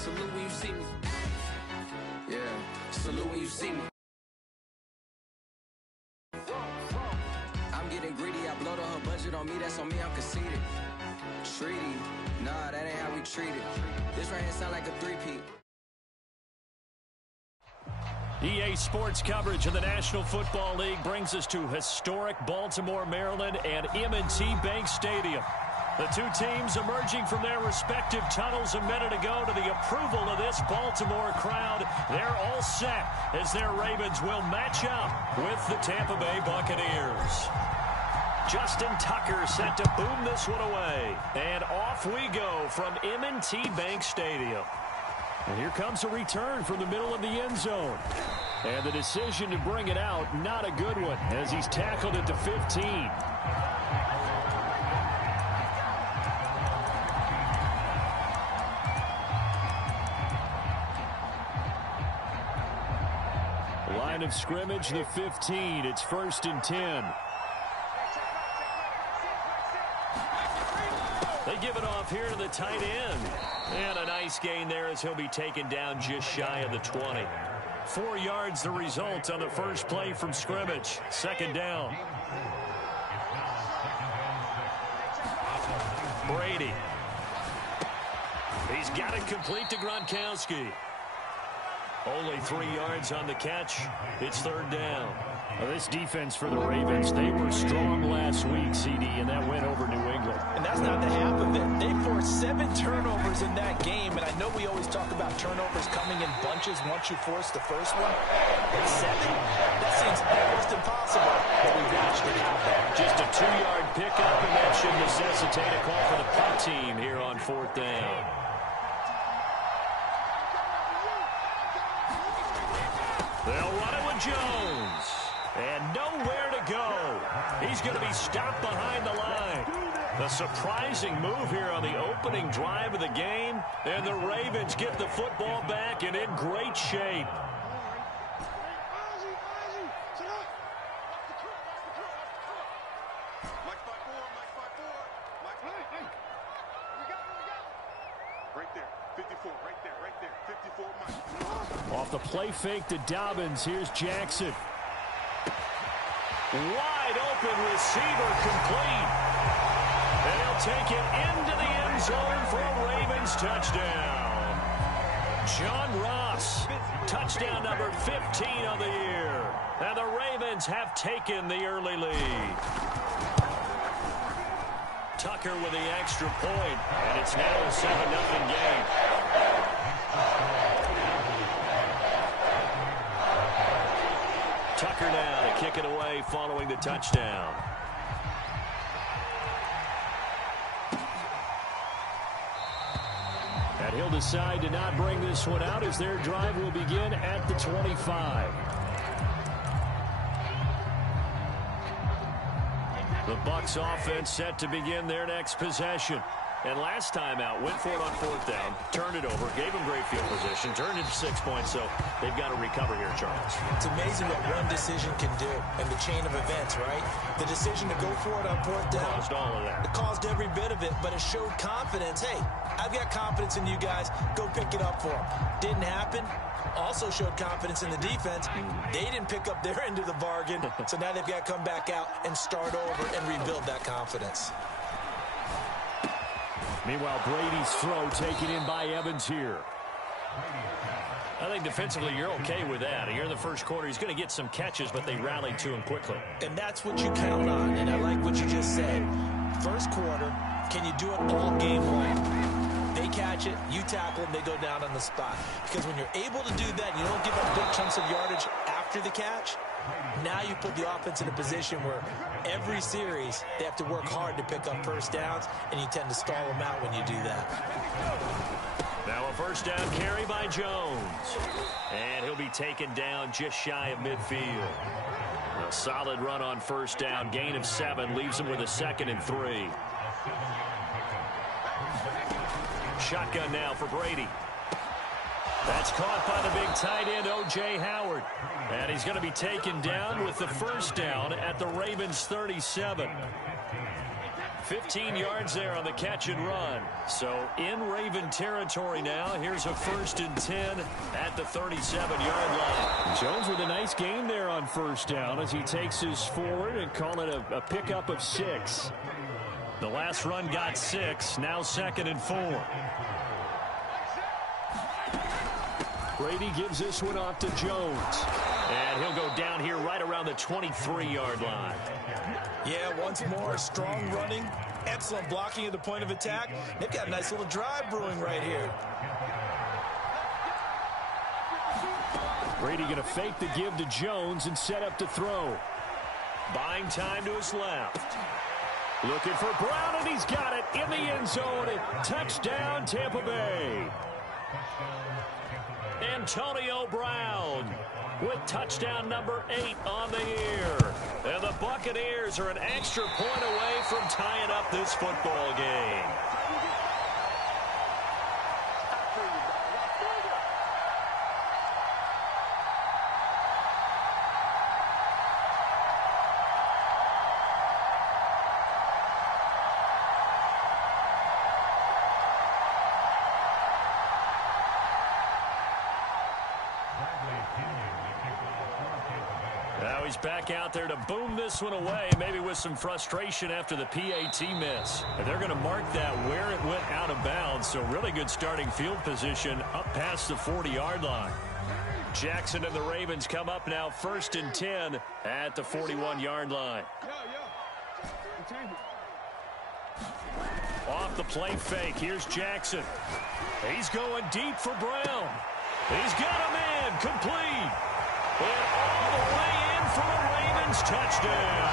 Salute when you see me. Yeah, salute when you see me. I'm getting greedy, I blow the whole budget on me, that's on me, I'm conceited. Treaty, nah, that ain't how we treat it. This right here sound like a three-peat. EA Sports coverage of the National Football League brings us to historic Baltimore, Maryland, and M&T Bank Stadium. The two teams emerging from their respective tunnels a minute ago to the approval of this Baltimore crowd. They're all set as their Ravens will match up with the Tampa Bay Buccaneers. Justin Tucker set to boom this one away. And off we go from M&T Bank Stadium. And here comes a return from the middle of the end zone. And the decision to bring it out, not a good one, as he's tackled at the 15. Line of scrimmage, the 15. It's 1st and 10. They give it off here to the tight end. And a nice gain there as he'll be taken down just shy of the 20. 4 yards the result on the first play from scrimmage. 2nd down. Brady. He's got it complete to Gronkowski. Only 3 yards on the catch. It's 3rd down. Well, this defense for the Ravens, they were strong last week, CD, and that went over New England. And that's not the half of it. They forced 7 turnovers in that game, and I know we always talk about turnovers coming in bunches once you force the first one. But 7? That seems almost impossible, but we watched it happen. Just a 2-yard pickup, and that should necessitate a call for the punt team here on 4th down. They'll run it with Jones. And nowhere to go. He's going to be stopped behind the line. A surprising move here on the opening drive of the game. And the Ravens get the football back and in great shape. Right there, 54, right there, 54, Mike. Off the play fake to Dobbins, here's Jackson. Wide open receiver complete. And he'll take it into the end zone for a Ravens touchdown. John Ross, touchdown number 15 of the year. And the Ravens have taken the early lead. Tucker with the extra point, and it's now a 7-0 game. Tucker now to kick it away following the touchdown. And he'll decide to not bring this one out as their drive will begin at the 25. The Bucs offense set to begin their next possession. And last time out, went for it on 4th down, turned it over, gave them great field position, turned it to 6 points, so they've got to recover here, Charles. It's amazing what one decision can do in the chain of events, right? The decision to go for it on 4th down. Caused all of that. It caused every bit of it, but it showed confidence. Hey, I've got confidence in you guys. Go pick it up for them. Didn't happen. Also showed confidence in the defense. They didn't pick up their end of the bargain, so now they've got to come back out and start over and rebuild that confidence. Meanwhile, Brady's throw taken in by Evans here. I think defensively you're okay with that. Here in the first quarter, he's going to get some catches, but they rallied to him quickly. And that's what you count on, and I like what you just said. First quarter, can you do it all game long? They catch it, you tackle them, they go down on the spot. Because when you're able to do that, you don't give up big chunks of yardage after the catch. Now you put the offense in a position where every series they have to work hard to pick up first downs, and you tend to stall them out when you do that. Now a first down carry by Jones. And he'll be taken down just shy of midfield. A solid run on first down. Gain of 7 leaves him with a 2nd and 3. Shotgun now for Brady. That's caught by the big tight end, O.J. Howard. And he's going to be taken down with the first down at the Ravens' 37. 15 yards there on the catch and run. So in Raven territory now. Here's a 1st and 10 at the 37-yard line. Jones with a nice gain there on 1st down as he takes his forward and call it a pickup of 6. The last run got 6. Now 2nd and 4. Brady gives this one off to Jones. And he'll go down here right around the 23-yard line. Yeah, once more, strong running, excellent blocking at the point of attack. They've got a nice little drive brewing right here. Brady going to fake the give to Jones and set up to throw. Buying time to his left. Looking for Brown, and he's got it in the end zone. Touchdown, Tampa Bay. Antonio Brown with touchdown number 8 on the year. And the Buccaneers are an extra point away from tying up this football game. Now he's back out there to boom this one away, maybe with some frustration after the PAT miss. And they're going to mark that where it went out of bounds, so really good starting field position up past the 40-yard line. Jackson and the Ravens come up now 1st and 10 at the 41-yard line. Off the play fake, here's Jackson. He's going deep for Brown. He's got him in, complete. And all the way in for the Ravens touchdown.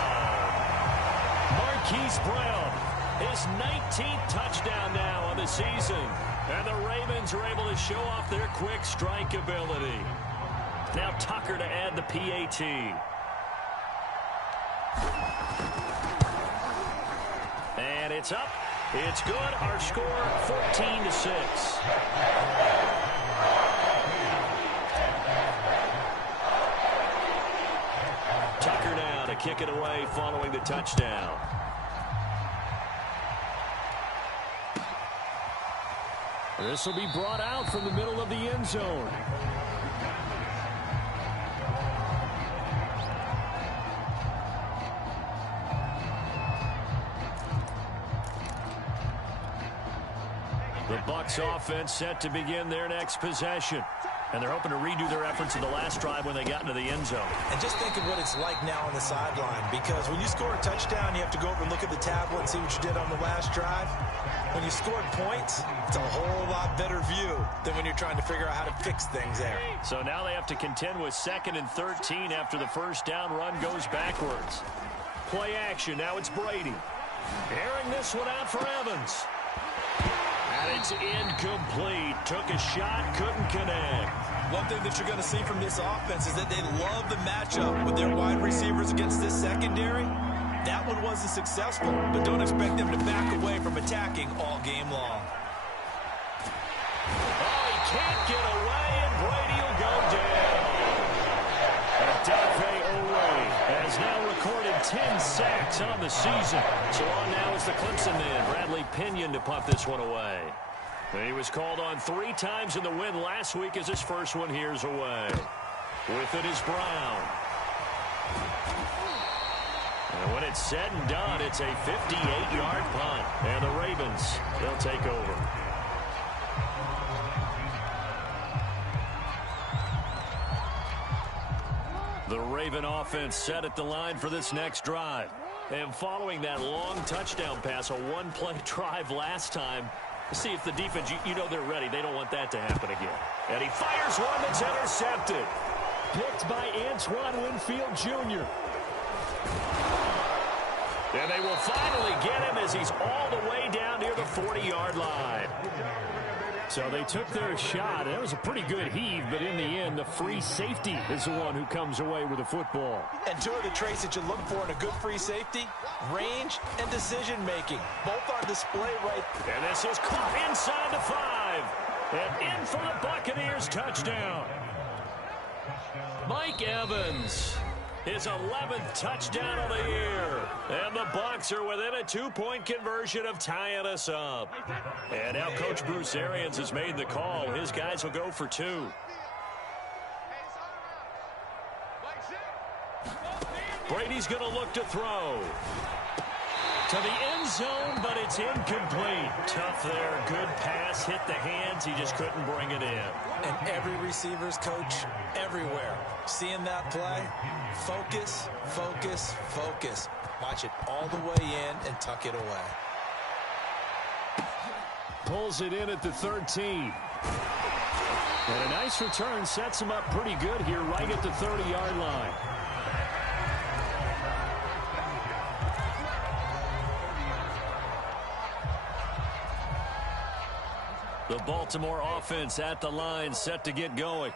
Marquise Brown, his 19th touchdown now on the season. And the Ravens are able to show off their quick strike ability. Now Tucker to add the PAT. And it's up. It's good. Our score 14-6. Tucker now to kick it away following the touchdown. This will be brought out from the middle of the end zone. The Bucs offense set to begin their next possession. And they're hoping to redo their efforts in the last drive when they got into the end zone. And just think of what it's like now on the sideline, because when you score a touchdown, you have to go over and look at the tablet and see what you did on the last drive. When you scored points, it's a whole lot better view than when you're trying to figure out how to fix things there. So now they have to contend with 2nd and 13 after the first down run goes backwards. Play action. Now it's Brady. Airing this one out for Evans. And it's incomplete. Took a shot, couldn't connect. One thing that you're going to see from this offense is that they love the matchup with their wide receivers against this secondary. That one wasn't successful, but don't expect them to back away from attacking all game long. Oh, he can't get away, and Brady will go down. Odafe Owe has now recorded 10 sacks on the season. So on now is the Clemson man, Bradley Pinion, to punt this one away. He was called on 3 times in the win last week as his first one here's away. With it is Brown. And when it's said and done, it's a 58-yard punt. And the Ravens, they'll take over. The Raven offense set at the line for this next drive. And following that long touchdown pass, a one-play drive last time, see if the defense, you know they're ready. They don't want that to happen again. And he fires one that's intercepted. Picked by Antoine Winfield Jr. And they will finally get him as he's all the way down near the 40-yard line. So they took their shot. That was a pretty good heave, but in the end, the free safety is the one who comes away with the football. And 2 of the traits that you look for in a good free safety, range and decision-making. Both on display right. And this is caught inside the 5. And in for the Buccaneers touchdown. Mike Evans. his 11th touchdown of the year. And the Bucs are within a 2-point conversion of tying us up. And now Coach Bruce Arians has made the call. His guys will go for 2. Brady's going to look to throw. To the end zone, but it's incomplete. Tough there. Good pass. Hit the hands. He just couldn't bring it in. And every receiver's coach everywhere. Seeing that play, focus, focus, focus. Watch it all the way in and tuck it away. Pulls it in at the 13. And a nice return sets him up pretty good here right at the 30-yard line. The Baltimore offense at the line, set to get going.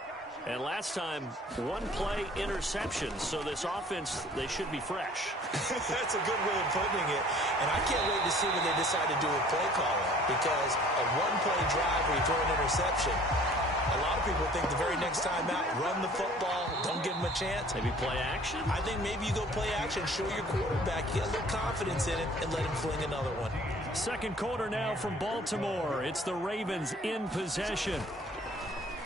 And last time, one play interception. So this offense, they should be fresh. That's a good way of putting it. And I can't wait to see when they decide to do a play call. Because a one-play drive where you throw an interception, a lot of people think the very next time out, run the football, don't give them a chance. Maybe play action? I think maybe you go play action, show your quarterback, you get a little confidence in it, and let him fling another one. Second quarter now from Baltimore. It's the Ravens in possession.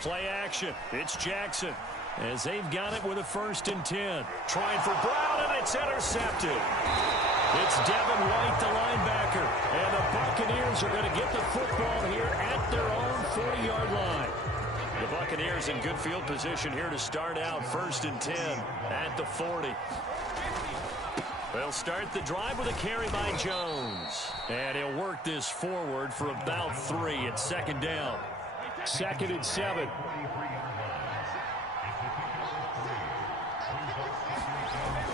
Play action. It's Jackson as they've got it with a 1st and 10. Trying for Brown, and it's intercepted. It's Devin White, the linebacker. And the Buccaneers are going to get the football here at their own 40-yard line. The Buccaneers in good field position here to start out 1st and 10 at the 40. They'll start the drive with a carry by Jones. And he'll work this forward for about 3 at 2nd down. 2nd and 7.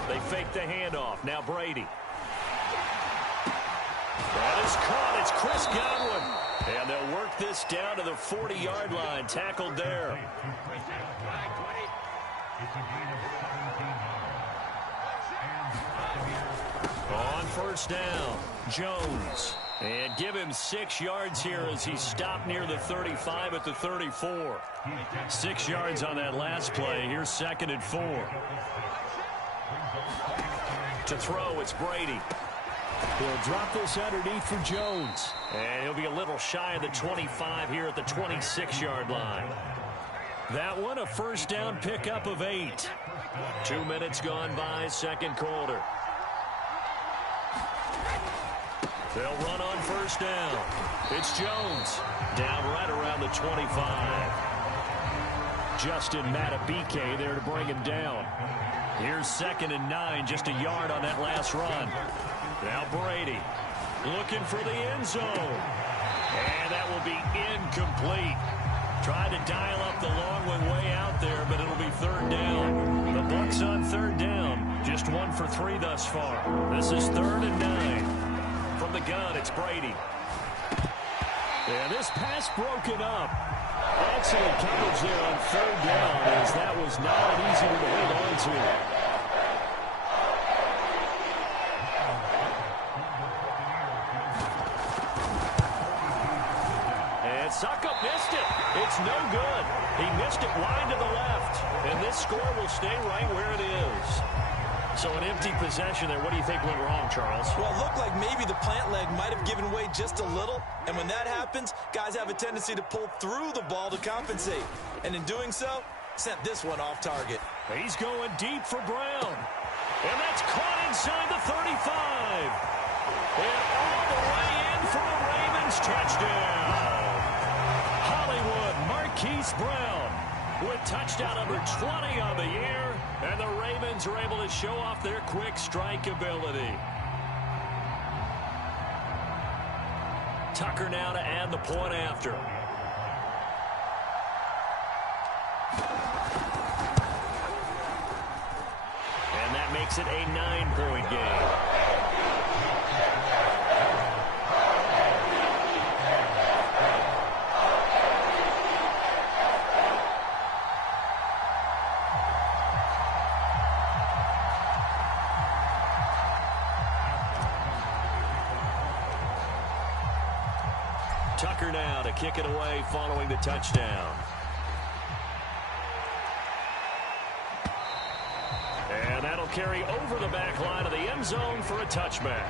They fake the handoff. Now Brady. That is caught. It's Chris Godwin. And they'll work this down to the 40-yard line. Tackled there. On 1st down, Jones. And give him 6 yards here as he stopped near the 35 at the 34. 6 yards on that last play. Here's 2nd and 4. To throw, it's Brady. He'll drop this underneath for Jones. And he'll be a little shy of the 25 here at the 26-yard line. That one, a 1st down pickup of 8. 2 minutes gone by, 2nd quarter. They'll run on 1st down. It's Jones. Down right around the 25. Justin Matabike there to bring him down. Here's 2nd and 9, just a yard on that last run. Now Brady looking for the end zone. And that will be incomplete. Tried to dial up the long one way out there, but it'll be 3rd down. The Bucs on 3rd down. Just 1 for 3 thus far. This is 3rd and 9. From the gun, it's Brady. And this pass broken up. Excellent coverage there on 3rd down, as that was not an easy one to hold on to. And Suckup missed it. It's no good. He missed it wide to the left. And this score will stay right where it is. So an empty possession there. What do you think went wrong, Charles? Well, it looked like maybe the plant leg might have given way just a little. And when that happens, guys have a tendency to pull through the ball to compensate. And in doing so, sent this one off target. He's going deep for Brown. And that's caught inside the 35. And all the way in for the Ravens touchdown. Hollywood Marquise Brown with touchdown number 20 on the year. And the Ravens are able to show off their quick strike ability. Tucker now to add the point after. And that makes it a 9-point game. Tucker now to kick it away following the touchdown. And that'll carry over the back line of the end zone for a touchback.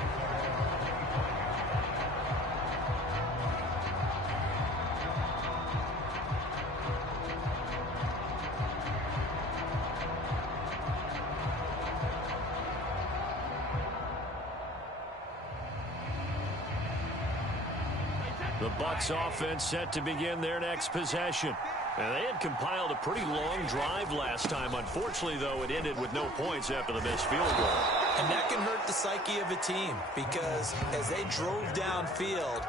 The Bucs offense set to begin their next possession. And they had compiled a pretty long drive last time. Unfortunately, though, it ended with no points after the missed field goal. And that can hurt the psyche of a team because as they drove downfield,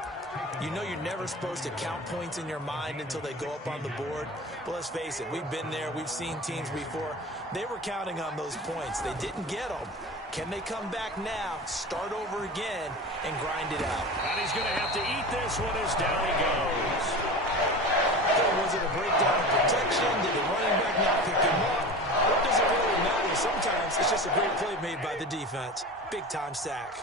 you know you're never supposed to count points in your mind until they go up on the board. But let's face it, we've been there. We've seen teams before. They were counting on those points. They didn't get them. Can they come back now, start over again, and grind it out? And he's going to have to eat this one as down he goes. Was it a breakdown in protection? Did the running back not pick him up? What does it really matter? Sometimes it's just a great play made by the defense. Big-time sack.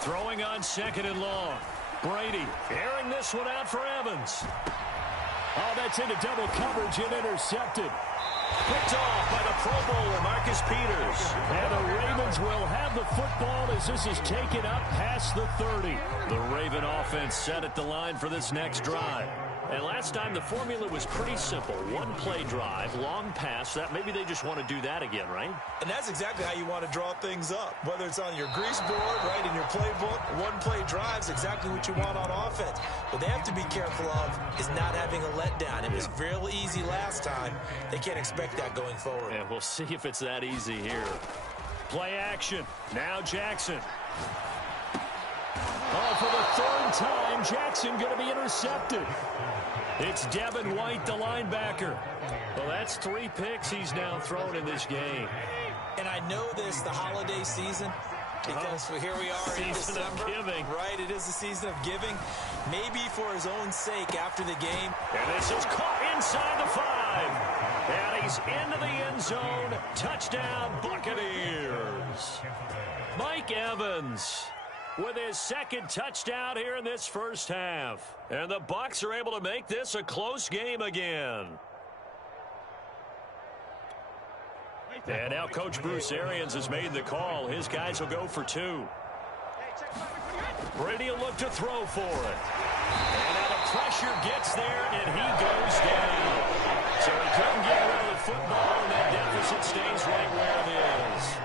Throwing on 2nd and long. Brady airing this one out for Evans. Oh, that's into double coverage and intercepted. Picked off by the Pro Bowler, Marcus Peters. And the Ravens will have the football as this is taken up past the 30. The Raven offense set at the line for this next drive. And last time the formula was pretty simple. One play drive, long pass. That maybe they just want to do that again, right? And that's exactly how you want to draw things up. Whether it's on your grease board, right, in your playbook, one play drive's exactly what you want on offense. What they have to be careful of is not having a letdown. It was real easy last time. They can't expect that going forward. And we'll see if it's that easy here. Play action. Now Jackson. Oh, for the 3rd time, Jackson going to be intercepted. It's Devin White, the linebacker. Well, that's 3 picks he's now thrown in this game. And I know this, the holiday season, because here we are in December. December. Giving. Right, it is the season of giving. Maybe for his own sake after the game. And this is caught inside the 5. And he's into the end zone. Touchdown, Buccaneers. Mike Evans with his 2nd touchdown here in this first half. And the Bucs are able to make this a close game again. And now Coach Bruce Arians has made the call. His guys will go for 2. Brady will look to throw for it. And now the pressure gets there, and he goes down. So he couldn't get rid of the football, and that deficit stays right where it is.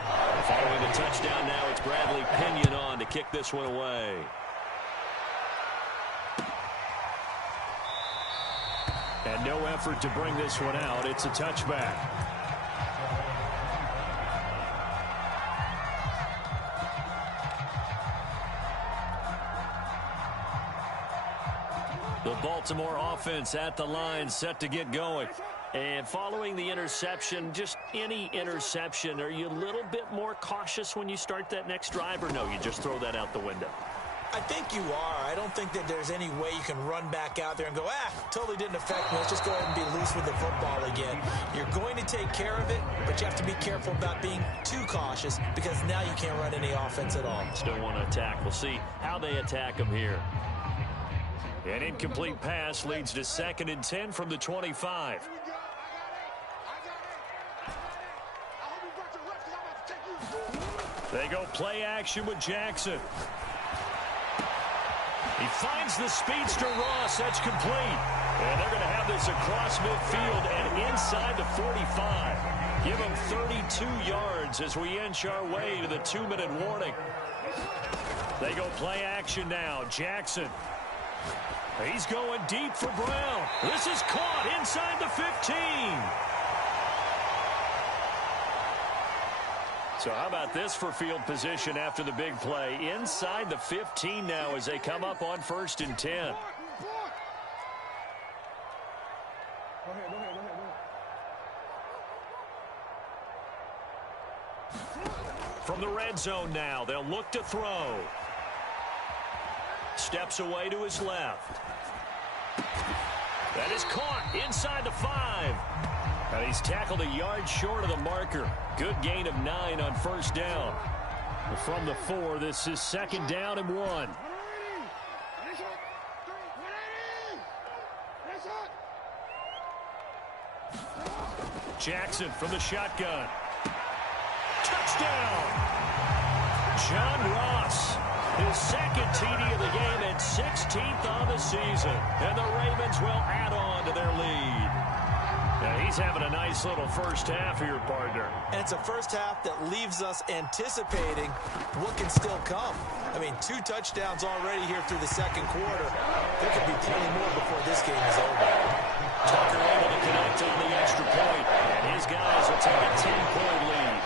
Following the touchdown now, it's Bradley Pinion on to kick this one away. And no effort to bring this one out. It's a touchback. The Baltimore offense at the line, set to get going. And following the interception, just any interception, are you a little bit more cautious when you start that next drive, or no, you just throw that out the window? I think you are. I don't think that there's any way you can run back out there and go, totally didn't affect me. Let's just go ahead and be loose with the football again. You're going to take care of it, but you have to be careful about being too cautious because now you can't run any offense at all. Still want to attack. We'll see how they attack them here. An incomplete pass leads to 2nd and 10 from the 25. They go play action with Jackson. He finds the speedster Ross. That's complete. And they're going to have this across midfield and inside the 45. Give him 32 yards as we inch our way to the 2-minute warning. They go play action now. Jackson. He's going deep for Brown. This is caught inside the 15. So how about this for field position after the big play? Inside the 15 now as they come up on 1st and 10. From the red zone now, they'll look to throw. Steps away to his left. That is caught inside the 5. And he's tackled a yard short of the marker. Good gain of 9 on 1st down. From the 4, this is 2nd down and 1. Jackson from the shotgun. Touchdown! John Ross, his second TD of the game and 16th on the season. And the Ravens will add on to their lead. Yeah, he's having a nice little first half here, partner. And it's a first half that leaves us anticipating what can still come. I mean, 2 touchdowns already here through the second quarter. There could be plenty more before this game is over. Tucker able to connect on the extra point, and his guys will take a 10-point lead.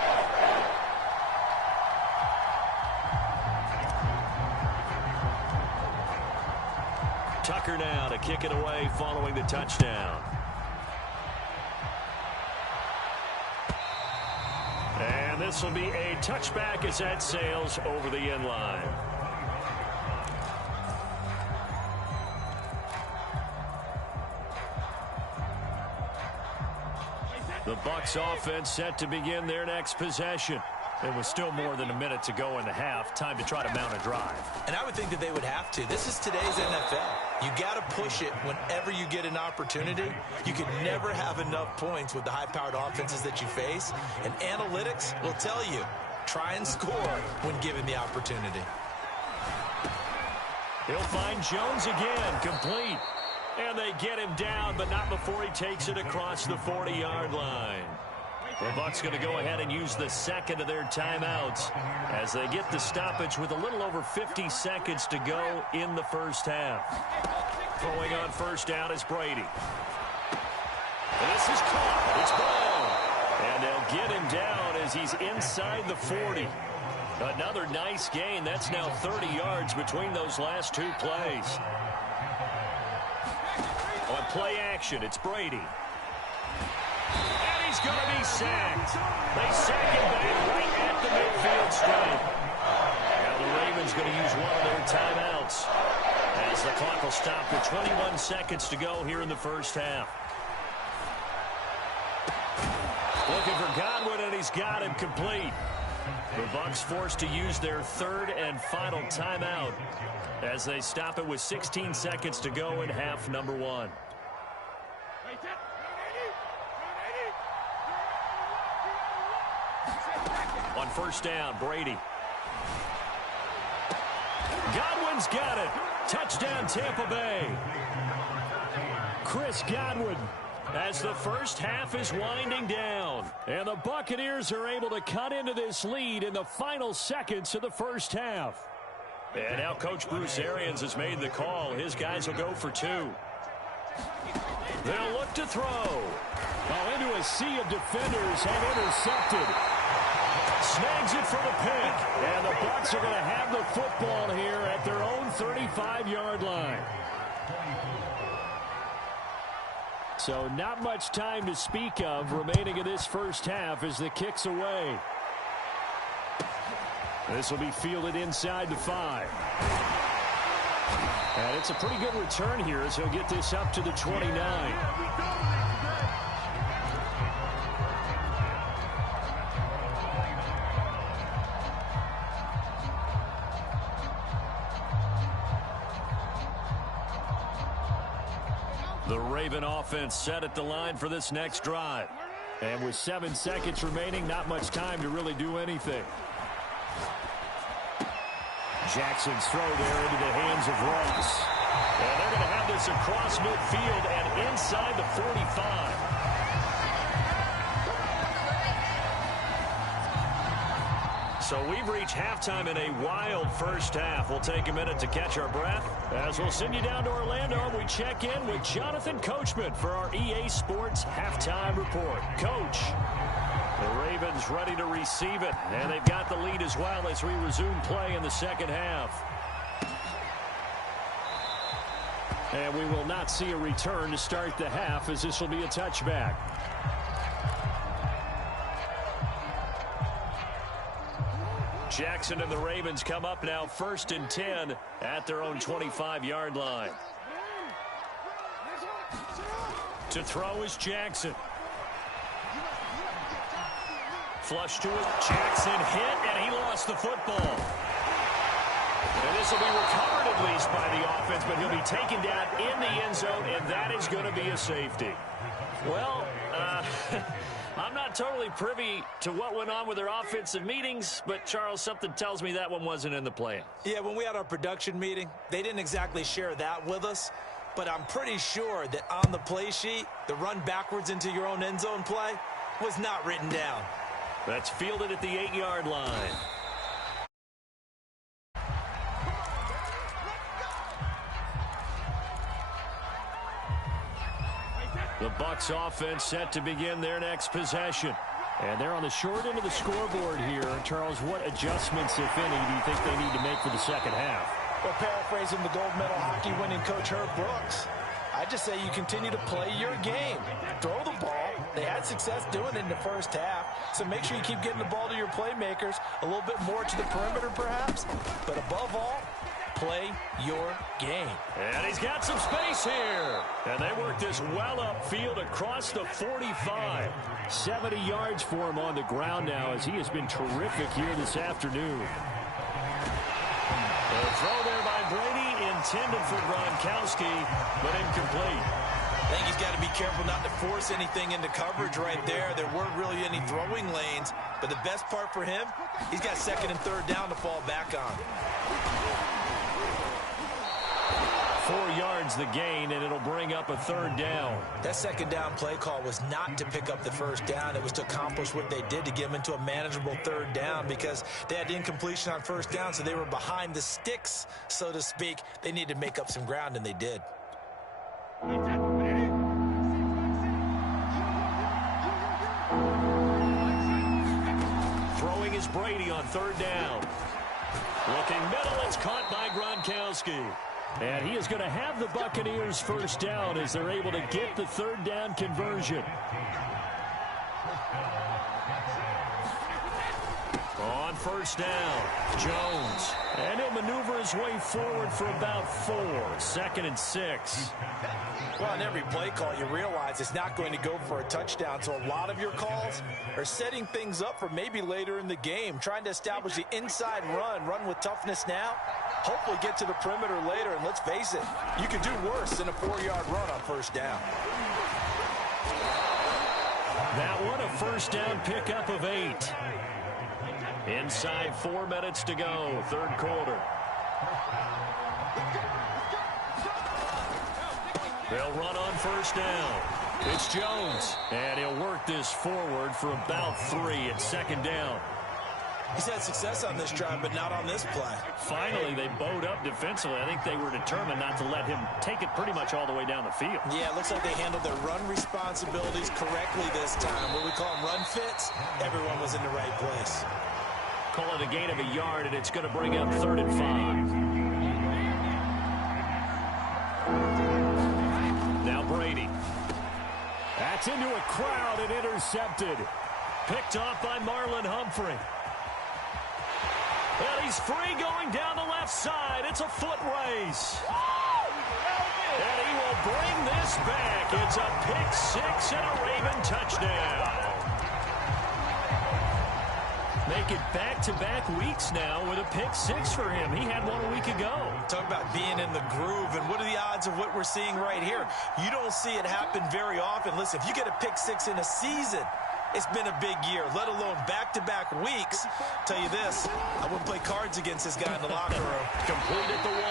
Tucker now to kick it away following the touchdown. And this will be a touchback as that sails over the end line. The Bucs offense set to begin their next possession. There was still more than a minute to go in the half. Time to try to mount a drive. And I would think that they would have to. This is today's NFL. You got to push it whenever you get an opportunity. You can never have enough points with the high-powered offenses that you face. And analytics will tell you, try and score when given the opportunity. He'll find Jones again, complete. And they get him down, but not before he takes it across the 40-yard line. The Bucs going to go ahead and use the second of their timeouts as they get the stoppage with a little over 50 seconds to go in the first half. Throwing on first down is Brady. This is caught. It's ball. And they'll get him down as he's inside the 40. Another nice gain. That's now 30 yards between those last 2 plays. On play action, it's Brady. And he's going to be sacked. They sack him back right at the midfield stripe. Now the Ravens going to use one of their timeouts as the clock will stop with 21 seconds to go here in the first half. Looking for Godwin, and he's got him complete. The Bucs forced to use their third and final timeout as they stop it with 16 seconds to go in half number 1. On first down, Brady. Godwin's got it. Touchdown, Tampa Bay. Chris Godwin as the first half is winding down. And the Buccaneers are able to cut into this lead in the final seconds of the first half. And now Coach Bruce Arians has made the call. His guys will go for 2. They'll look to throw. Oh, into a sea of defenders and intercepted. Snags it for the pick. And the Bucs are going to have the football here at their own 35-yard line. So not much time to speak of remaining in this first half as the kick's away. This will be fielded inside the 5. And it's a pretty good return here as he'll get this up to the 29. The Raven offense set at the line for this next drive. And with 7 seconds remaining, not much time to really do anything. Jackson's throw there into the hands of Ross. And they're going to have this across midfield and inside the 45. So we've reached halftime in a wild first half. We'll take a minute to catch our breath as we'll send you down to Orlando and we check in with Jonathan Coachman for our EA Sports Halftime Report. Coach, the Ravens ready to receive it, and they've got the lead as well as we resume play in the second half. And we will not see a return to start the half as this will be a touchback. Jackson and the Ravens come up now 1st and 10 at their own 25-yard line. To throw is Jackson. Flush to it. Jackson hit, and he lost the football. And this will be recovered at least by the offense, but he'll be taken down in the end zone, and that is going to be a safety. Well, I'm not totally privy to what went on with their offensive meetings, but, Charles, something tells me that one wasn't in the plan. Yeah, when we had our production meeting, they didn't exactly share that with us, but I'm pretty sure that on the play sheet, the run backwards into your own end zone play was not written down. That's fielded at the 8-yard line. The Bucs offense set to begin their next possession. And they're on the short end of the scoreboard here. Charles, what adjustments, if any, do you think they need to make for the second half? Well, paraphrasing the gold medal hockey winning coach Herb Brooks, I just say you continue to play your game. Throw the ball. They had success doing it in the first half, so make sure you keep getting the ball to your playmakers, a little bit more to the perimeter perhaps, but above all, play your game. And he's got some space here. And they work this well upfield across the 45. 70 yards for him on the ground now as he has been terrific here this afternoon. A throw there by Brady, intended for Gronkowski, but incomplete. I think he's got to be careful not to force anything into coverage right there. There weren't really any throwing lanes, but the best part for him, he's got second and third down to fall back on. 4 yards the gain, and it'll bring up a third down. That second down play call was not to pick up the first down. It was to accomplish what they did, to get them into a manageable third down, because they had incompletion on first down, so they were behind the sticks, so to speak. They needed to make up some ground, and they did. Throwing is Brady on third down. Looking middle, it's caught by Gronkowski. And he is going to have the Buccaneers first down as they're able to get the third down conversion. On first down, Jones. And he'll maneuver his way forward for about 4. 2nd and 6. Well, on every play call, you realize it's not going to go for a touchdown, so a lot of your calls are setting things up for maybe later in the game, trying to establish the inside run with toughness now, hopefully get to the perimeter later, and let's face it, you can do worse than a 4-yard run on first down. That one a first down pickup of 8. Inside 4 minutes to go, third quarter. They'll run on first down. It's Jones, and he'll work this forward for about 3 at second down. He's had success on this drive, but not on this play. Finally, they bowed up defensively. I think they were determined not to let him take it pretty much all the way down the field. Yeah, it looks like they handled their run responsibilities correctly this time. What we call them run fits, everyone was in the right place. Call it a gain of a yard, and it's going to bring up 3rd and 5. Now Brady. That's into a crowd and intercepted. Picked off by Marlon Humphrey. And he's free going down the left side. It's a foot race. And he will bring this back. It's a pick-6 and a Raven touchdown. Make it back-to-back weeks now with a pick-6 for him. He had one a week ago. Talk about being in the groove, and what are the odds of what we're seeing right here? You don't see it happen very often. Listen, if you get a pick-6 in a season, it's been a big year, let alone back-to-back weeks. Tell you this, I wouldn't play cards against this guy in the locker room. Completed the 1.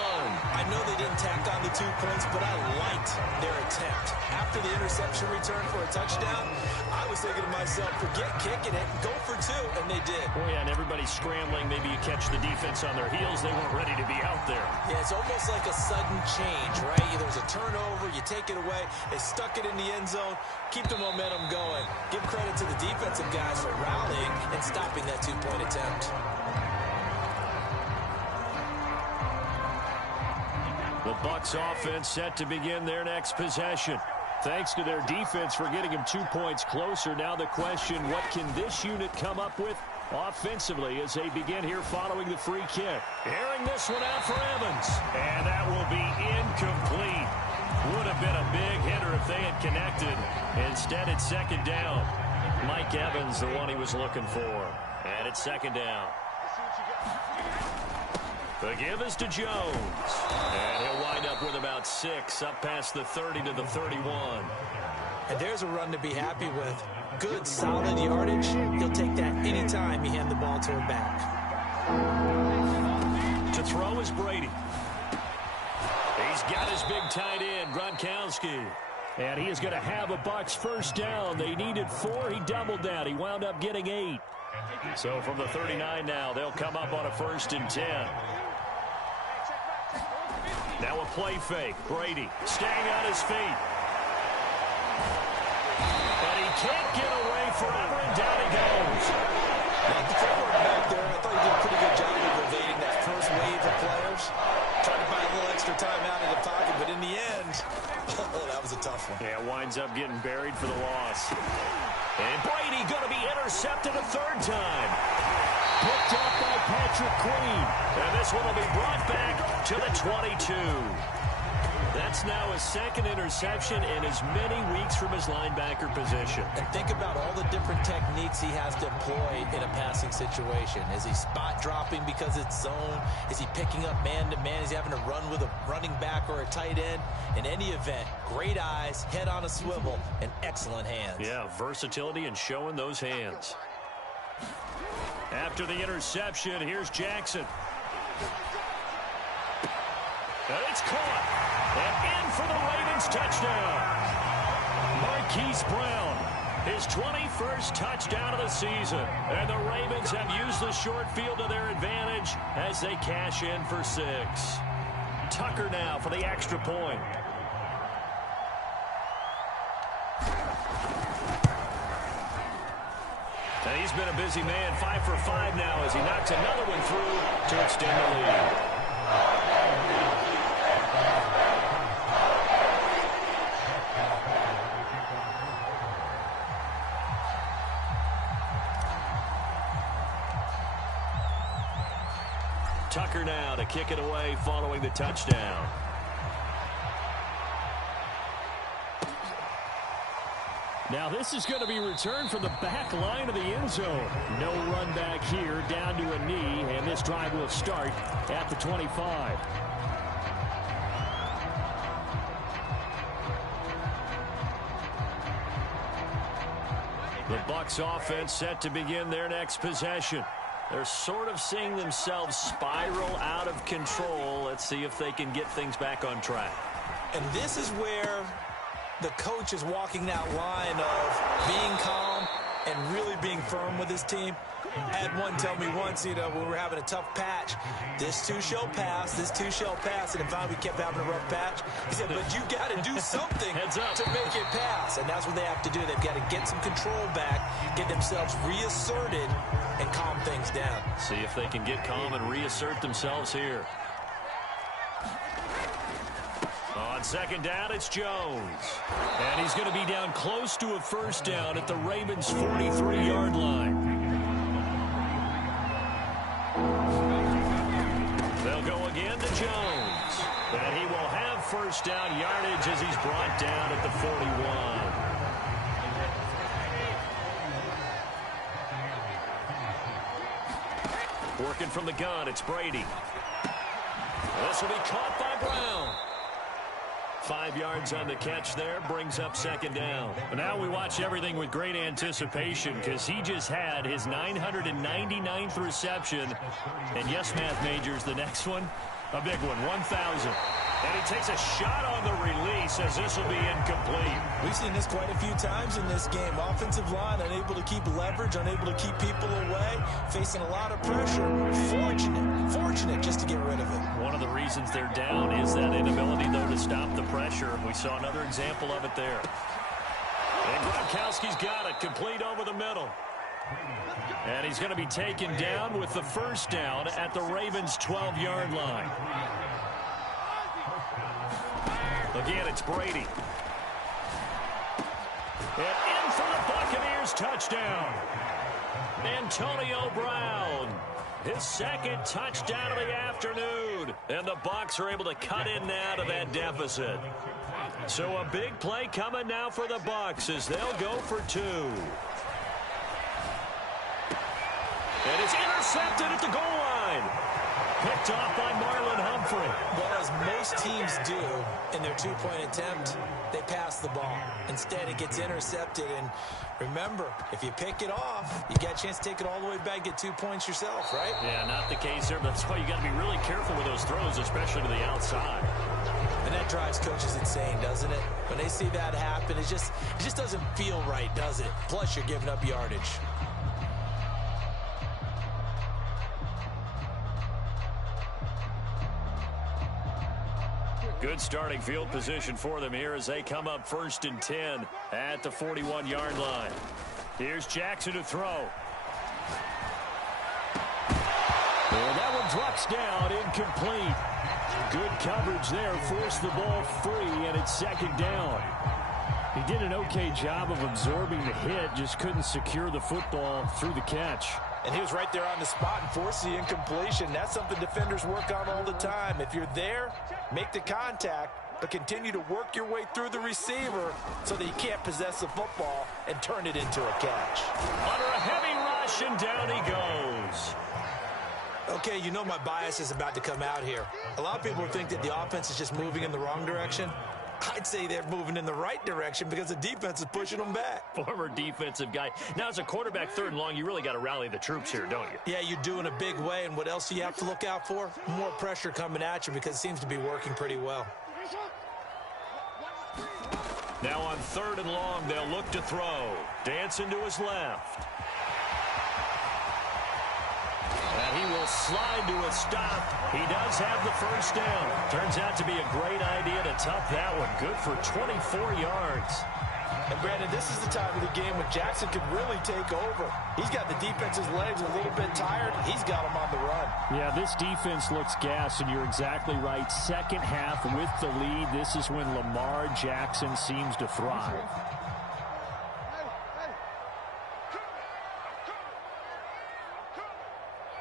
I know they didn't tack on the 2 points, but I liked their attempt. After the interception return for a touchdown, I was thinking to myself, forget kicking it, go for 2, and they did. Oh, yeah, and everybody's scrambling. Maybe you catch the defense on their heels. They weren't ready to be out there. Yeah, it's almost like a sudden change, right? There's a turnover, you take it away, they stuck it in the end zone, keep the momentum going. Give credit to the defensive guys for rallying and stopping that 2-point attempt. The Bucs offense set to begin their next possession. Thanks to their defense for getting them 2 points closer. Now the question, what can this unit come up with offensively as they begin here following the free kick? Airing this one out for Evans. And that will be incomplete. Would have been a big hitter if they had connected. Instead, it's second down. Mike Evans, the one he was looking for. And it's second down. The give is to Jones. And he'll wind up with about 6, up past the 30 to the 31. And there's a run to be happy with. Good, solid yardage. He'll take that anytime you hand the ball to him back. To throw is Brady. He's got his big tight end, Gronkowski. And he is going to have a Bucs first down. They needed 4. He doubled that. He wound up getting 8. So from the 39 now, they'll come up on a 1st and 10. Now a play fake. Brady staying on his feet. But he can't get away forever, and down he goes. The footwork back there, I thought he did a pretty good job of evading that first wave of players. Trying to buy a little extra time out of the pocket, but in the end, that was a tough one. Yeah, winds up getting buried for the loss. And Brady going to be intercepted a 3rd time. Picked up by Patrick Queen. And this one will be brought back to the 22. That's now his 2nd interception in as many weeks from his linebacker position. And think about all the different techniques he has to employ in a passing situation. Is he spot dropping because it's zone? Is he picking up man-to-man? Is he having to run with a running back or a tight end? In any event, great eyes, head on a swivel, and excellent hands. Yeah, versatility and showing those hands. After the interception, here's Jackson. And it's caught. And in for the Ravens touchdown. Marquise Brown, his 21st touchdown of the season. And the Ravens have used the short field to their advantage as they cash in for 6. Tucker now for the extra point. And he's been a busy man, 5 for 5 now as he knocks another one through to extend the lead. Tucker now to kick it away following the touchdown. Now this is going to be returned from the back line of the end zone. No run back here, down to a knee, and this drive will start at the 25. The Bucs offense set to begin their next possession. They're sort of seeing themselves spiral out of control. Let's see if they can get things back on track. And this is where the coach is walking that line of being calm and really being firm with his team. I had one tell me once, when we were having a tough patch, this too shall pass, this too shall pass, and if we kept having a rough patch, he said, but you got to do something to make it pass, and that's what they have to do. They've got to get some control back, get themselves reasserted, and calm things down. See if they can get calm and reassert themselves here. On 2nd down, it's Jones. And he's going to be down close to a 1st down at the Ravens' 43-yard line. They'll go again to Jones. And he will have 1st down yardage as he's brought down at the 41. Working from the gun, it's Brady. This will be caught by Brown. 5 yards on the catch there, brings up 2nd down. But now we watch everything with great anticipation because he just had his 999th reception. And yes, math majors, the next one, a big one, 1,000. And he takes a shot on the release as this will be incomplete. We've seen this quite a few times in this game. Offensive line unable to keep leverage, unable to keep people away, facing a lot of pressure. Fortunate just to get rid of it. One of the reasons they're down is that inability, though, to stop the pressure. We saw another example of it there. And Gronkowski's got it, complete over the middle. And he's going to be taken down with the 1st down at the Ravens' 12-yard line. Again, it's Brady. And in for the Buccaneers touchdown. Antonio Brown, his 2nd touchdown of the afternoon. And the Bucs are able to cut in now to that deficit. So a big play coming now for the Bucs as they'll go for 2. And it's intercepted at the goal line. picked off by Marlon Humphrey. Well, as most teams do in their two-point attempt, they pass the ball. Instead, it gets intercepted. And remember, if you pick it off, you get a chance to take it all the way back, get 2 points yourself, right? Yeah, not the case there. But that's why you got to be really careful with those throws, especially to the outside. And that drives coaches insane, doesn't it? When they see that happen, it just doesn't feel right, does it? Plus, you're giving up yardage. Good starting field position for them here as they come up 1st and 10 at the 41-yard line. Here's Jackson to throw. And that one drops down, incomplete. Good coverage there, forced the ball free, and it's 2nd down. He did an okay job of absorbing the hit, just couldn't secure the football through the catch. And he was right there on the spot and forced the incompletion. That's something defenders work on all the time. If you're there, make the contact, but continue to work your way through the receiver so that you can't possess the football and turn it into a catch. Under a heavy rush, and down he goes. Okay, you know my bias is about to come out here. A lot of people think that the offense is just moving in the wrong direction. I'd say they're moving in the right direction because the defense is pushing them back. Former defensive guy. Now, as a quarterback 3rd and long, you really got to rally the troops here, don't you? Yeah, you do in a big way. And what else do you have to look out for? More pressure coming at you because it seems to be working pretty well. Now on 3rd and long, they'll look to throw. Dancing to his left. And he will slide to a stop. He does have the 1st down. Turns out to be a great idea to tuck that one. Good for 24 yards. And, Brandon, this is the time of the game when Jackson could really take over. He's got the defense's legs a little bit tired. He's got them on the run. Yeah, this defense looks gassed, and you're exactly right. 2nd half with the lead. This is when Lamar Jackson seems to thrive.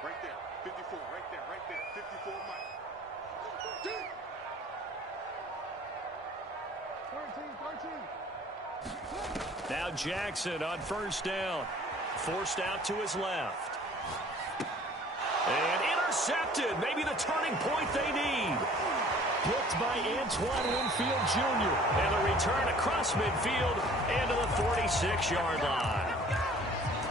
Right there, 54, right there, 54 Mike. 13. Now Jackson on 1st down. Forced out to his left. And intercepted. Maybe the turning point they need. Picked by Antoine Winfield Jr. And the return across midfield and to the 46-yard line.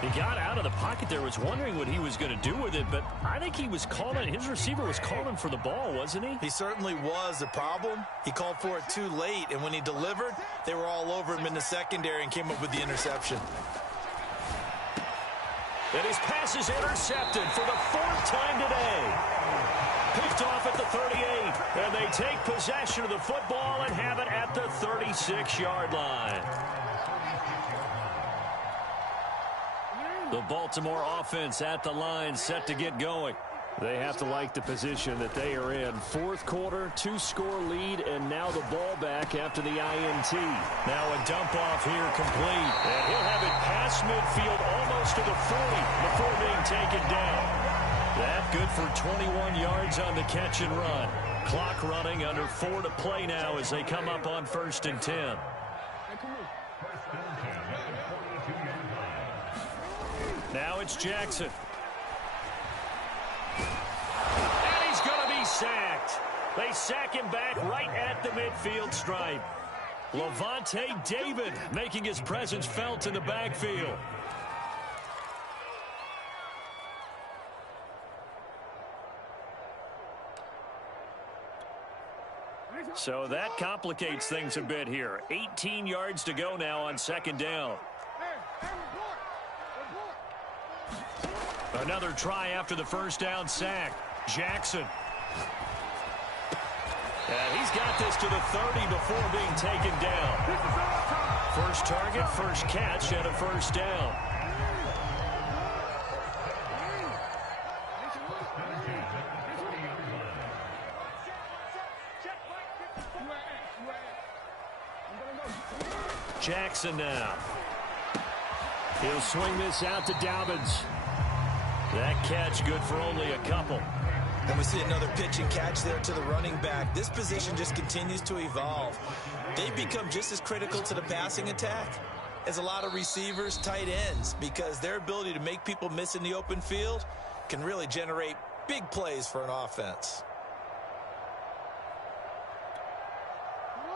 He got out of the pocket there, was wondering what he was going to do with it, but I think he was calling, his receiver was calling for the ball, wasn't he? He certainly was. The problem, he called for it too late, and when he delivered, they were all over him in the secondary and came up with the interception. And his pass is intercepted for the 4th time today. Picked off at the 38, and they take possession of the football and have it at the 36-yard line. The Baltimore offense at the line, set to get going. They have to like the position that they are in. 4th quarter, 2-score lead, and now the ball back after the INT. Now a dump off here complete. And he'll have it past midfield almost to the 40 before being taken down. That good for 21 yards on the catch and run. Clock running, under 4 to play now as they come up on 1st and 10. Now it's Jackson. And he's going to be sacked. They sack him back right at the midfield stripe. Levante David making his presence felt in the backfield. So that complicates things a bit here. 18 yards to go now on 2nd down. Another try after the 1st down sack. Jackson. And he's got this to the 30 before being taken down. First target, first catch, and a 1st down. Jackson now. He'll swing this out to Dobbins. That catch good for only a couple. And we see another pitch and catch there to the running back. This position just continues to evolve. They've become just as critical to the passing attack as a lot of receivers, tight ends, because their ability to make people miss in the open field can really generate Big plays for an offense.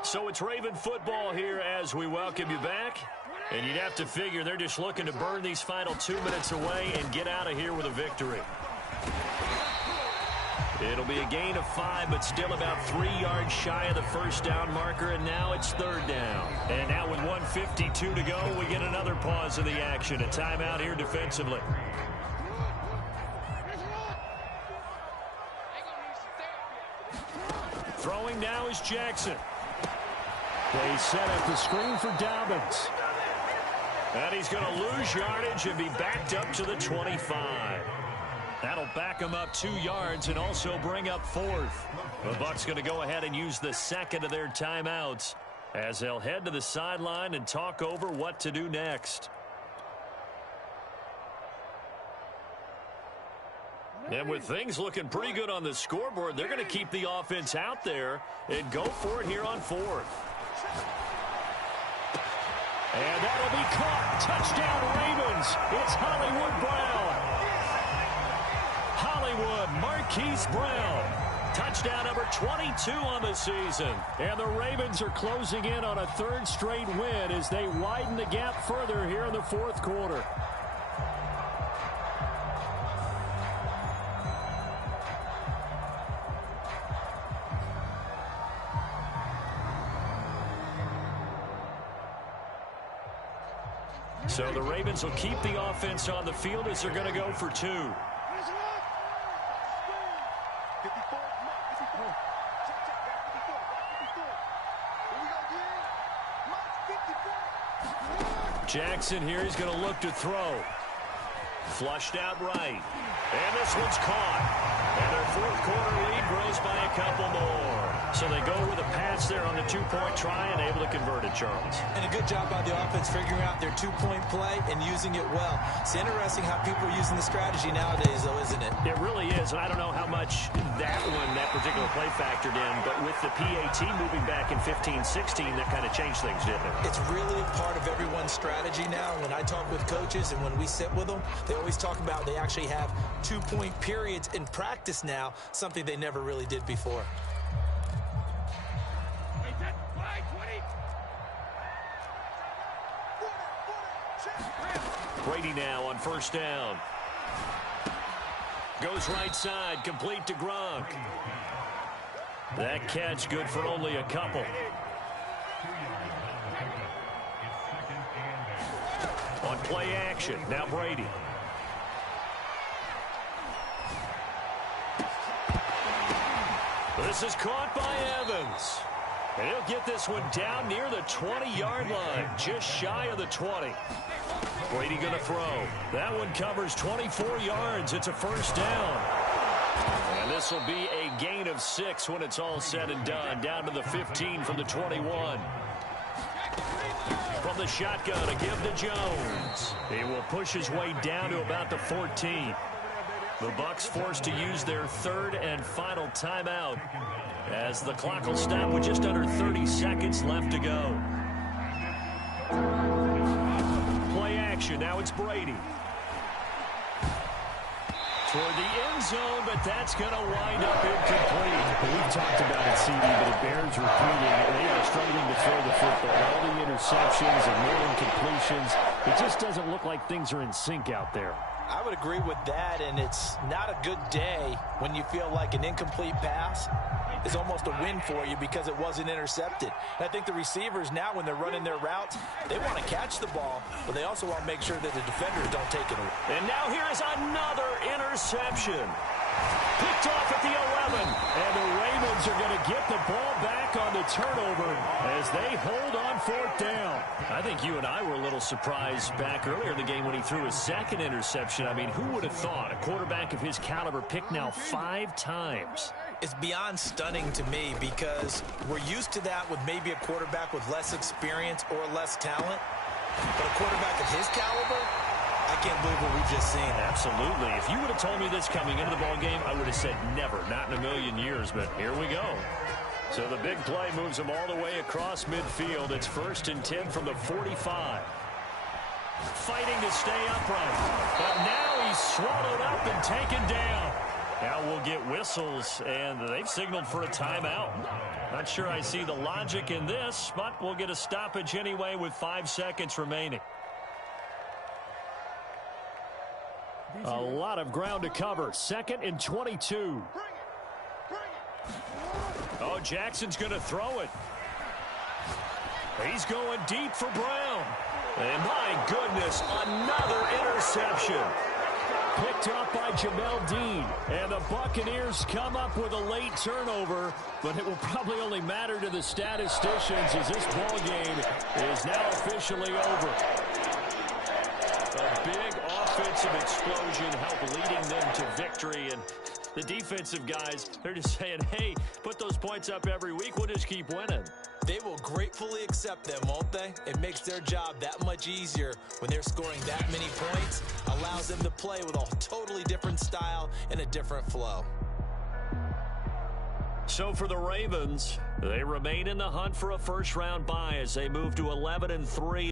So it's Raven football here as we welcome you back. And you'd have to figure they're just looking to burn these final 2 minutes away and get out of here with a victory. It'll be a gain of 5, but still about 3 yards shy of the first down marker, and now it's third down. And now with 1:52 to go, we get another pause of the action. A timeout here defensively. Throwing now is Jackson. They set up the screen for Dobbins. And he's going to lose yardage and be backed up to the 25. That'll back him up 2 yards and also bring up fourth. The Bucs going to go ahead and use the second of their timeouts as they'll head to the sideline and talk over what to do next. And with things looking pretty good on the scoreboard, they're going to keep the offense out there and go for it here on fourth. And that'll be caught. Touchdown, Ravens. It's Hollywood Brown. Hollywood Marquise Brown. Touchdown number 22 on the season. And the Ravens are closing in on a third straight win as they widen the gap further here in the fourth quarter. So the Ravens will keep the offense on the field as they're going to go for 2. Jackson here, he's going to look to throw. Flushed out right. And this one's caught. And their fourth quarter lead grows by a couple more. So they go with a pass there on the two-point try and able to convert it, Charles. And a good job by the offense figuring out their two-point play and using it well. It's interesting how people are using the strategy nowadays, though, isn't it? It really is. And I don't know how much that particular play factored in, but with the PAT moving back in 15-16, that kind of changed things, didn't it? It's really part of everyone's strategy now. When I talk with coaches and when we sit with them, they always talk about they actually have two-point periods in practice now, something they never really did before. Brady now on first down. Goes right side, complete to Gronk. That catch good for only a couple. On play action, now Brady. This is caught by Evans. And he'll get this one down near the 20-yard line, just shy of the 20. Brady going to throw. That one covers 24 yards. It's a first down. And this will be a gain of 6 when it's all said and done. Down to the 15 from the 21. From the shotgun, a give to Jones. He will push his way down to about the 14. The Bucs forced to use their third and final timeout as the clock will stop with just under 30 seconds left to go. Play action. Now it's Brady. Toward the end zone, but that's going to wind up incomplete. We've talked about it, CD, but it bears repeating. They are struggling to throw the football. All the interceptions and more incompletions. It just doesn't look like things are in sync out there. I would agree with that, and it's not a good day when you feel like an incomplete pass is almost a win for you because it wasn't intercepted. And I think the receivers now, when they're running their routes, they want to catch the ball, but they also want to make sure that the defenders don't take it away. And now here is another interception. Picked off at the 11. And the Ravens are going to get the ball back on the turnover as they hold on fourth down. I think you and I were a little surprised back earlier in the game when he threw his second interception. I mean, who would have thought a quarterback of his caliber picked now 5 times? It's beyond stunning to me because we're used to that with maybe a quarterback with less experience or less talent. But a quarterback of his caliber, I can't believe what we've just seen. Absolutely. If you would have told me this coming into the ball game, I would have said never, not in a million years, but here we go. So the big play moves him all the way across midfield. It's 1st and 10 from the 45. Fighting to stay upright. But now he's swallowed up and taken down. Now we'll get whistles, and they've signaled for a timeout. Not sure I see the logic in this, but we'll get a stoppage anyway with 5 seconds remaining. A lot of ground to cover. 2nd and 22. Oh, Jackson's going to throw it. He's going deep for Brown. And my goodness, another interception. Picked up by Jamel Dean. And the Buccaneers come up with a late turnover, but it will probably only matter to the statisticians as this ball game is now officially over. A big offensive explosion helped leading them to victory. And the defensive guys, they're just saying, hey, put those points up every week. We'll just keep winning. They will gratefully accept them, won't they? It makes their job that much easier when they're scoring that many points. Allows them to play with a totally different style and a different flow. So for the Ravens, they remain in the hunt for a first-round bye as they move to 11-3.